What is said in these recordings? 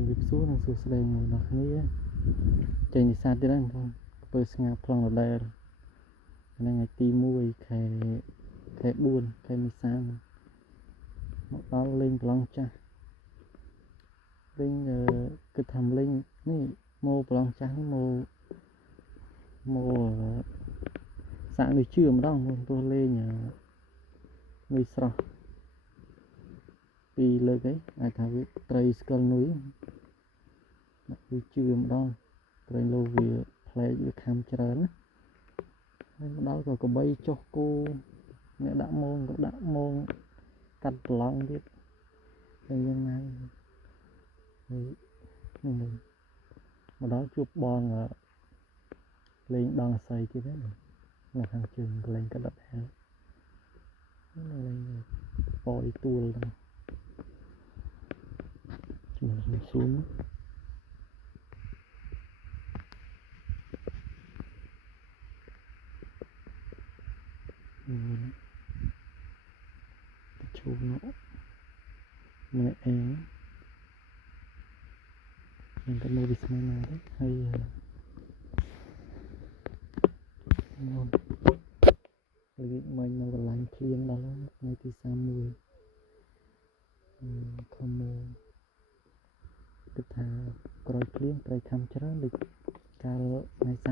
ជំរាបសួរនិងសួស្តីមួយដល់គ្នាចេញនិស្សាតទៀតហ្នឹងធ្វើស្ងាត់ប្លង់ដដែលថ្ងៃទី1ខែ4ខែមេសាមកដល់លេងប្លង់ចាស់លេងគិតថាលេងនេះម៉ូប្លង់ចាស់នេះម៉ូសាក់នេះជឿម្ដងព្រោះលេងនុយស្រស់ពីរលើកអីអាចថាវាត្រីស្គល់នុយវាជឿម្ដងត្រីលោវាផ្លែកវាខំច្រើនណាហើយមកដល់ក៏កបីចុះគោអ្នកដាក់មងក៏ដាក់មងកាត់ប្លង់ទៀតហើយយ៉ាងណាហើយនេះមកដល់ជួបបងលេងដងអាស័យទៀតណានៅខាងជើងកន្លែងកាត់ដាក់ហើយលេងប៉យទួលហ្នឹងជំរាបសួរឈូនោះម្នាក់ឯងមិនទៅមើលវិស្ម័យណាទេហើយនោះលេខមិញនៅកន្លែងភ្លៀងដល់ថ្ងៃទី31ខំមើលគិតថាក្រោយភ្លៀងត្រីខំច្រើនដូចកាលថ្ងៃ30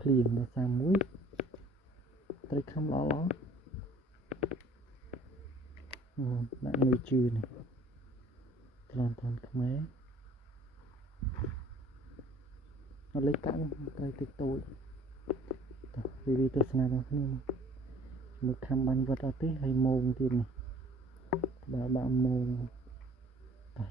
ភ្លៀងដល់31ត្រីខំល្អដាក់នៅជឿនេះថ្លន់ខ្មែរអត់លេខកាក់ត្រីតិចតូចតោះរីទស្សនាដល់គ្នាមើលខំបាញ់វត្តអត់ទេហើយមងទៀតនេះដាក់មងតោះ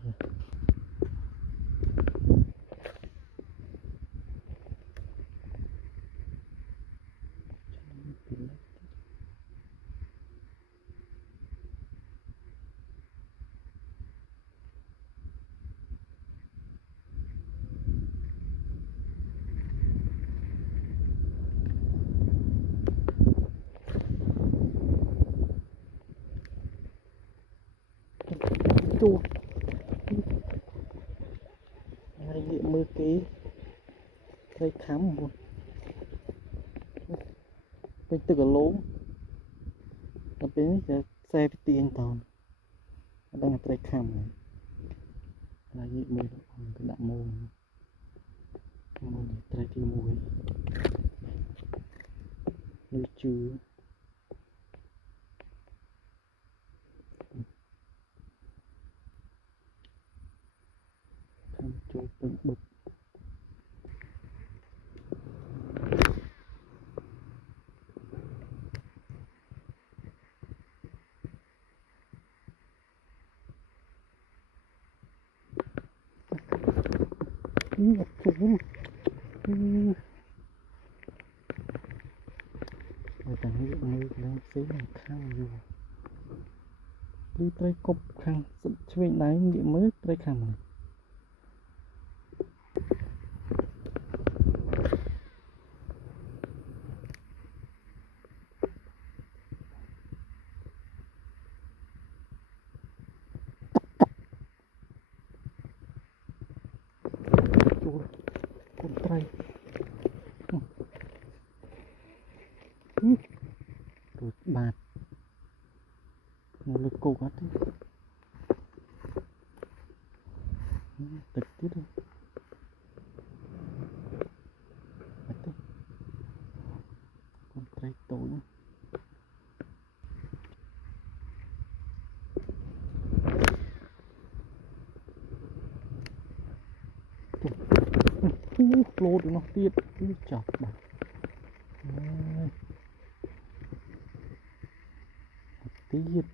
ជួហើយងាកមើលគេត្រីខំពេញទឹកអាឡូដល់ពេលនេះจะខ្សែពីទៀងតោនអត់ដឹងត្រីខំហើយងាកមើលទៅដាក់មងត្រីទី1នេះជឿចូលពេញបឹកនេះអត់ជុំហើយតែនេះមើលឡើងផ្សេងខាងយូរឬត្រីកប់ខាងឆ្វេងដៃងាកមើលត្រីខាងនេះចូលត្រីរួចបាតនៅលើគោកអត់ទេទឹកទៀតអត់ទេកូនត្រីតូចផ្លោតនោះទៀតចាប់បាទទៀត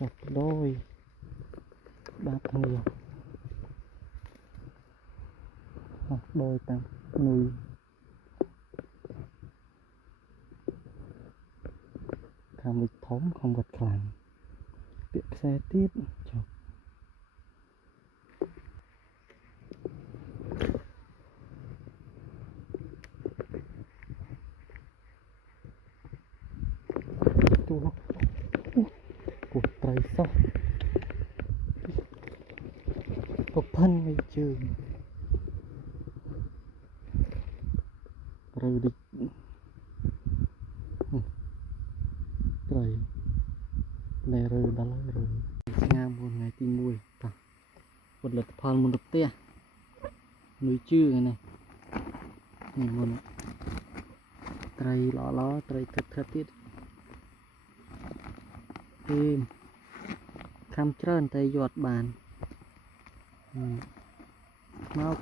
chọc đôi ba thằng nhiều hoặc đôi tăng nuôi tham lịch thống không vật khẳng tiện xe tiếp chọc tu nó cột tay sóc có phân ngay trường rồi đi rồi này rồi đó rồi ngam một ngày tìm mùi một lượt phòn một đập tia núi chư này này một trai ló trai thật tiết thêm cam trơn tay giọt bàn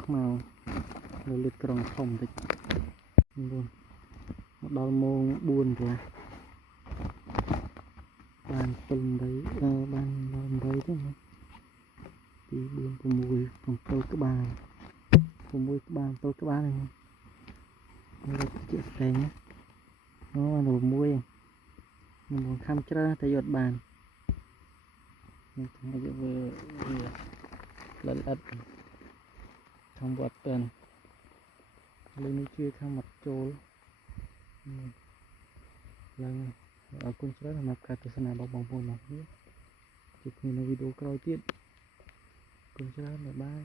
màu rồi lượt còng phòng thì luôn một đau mông buồn rồi bàn tuần đấy bàn làm đấy chứ mà thì buồn của mùi còn tôi các bàn của mùi các bàn tôi các bàn này đây là chuyện này nhé nó là mùi mình muốn khăm chơi tay giọt bàn mình vừa lần ất không bọt tiền lên chưa khăm mặt trôi lần ở con số là mặt cả từ nào bong bóng mặt biết chụp hình video coi tiếp con số là bye.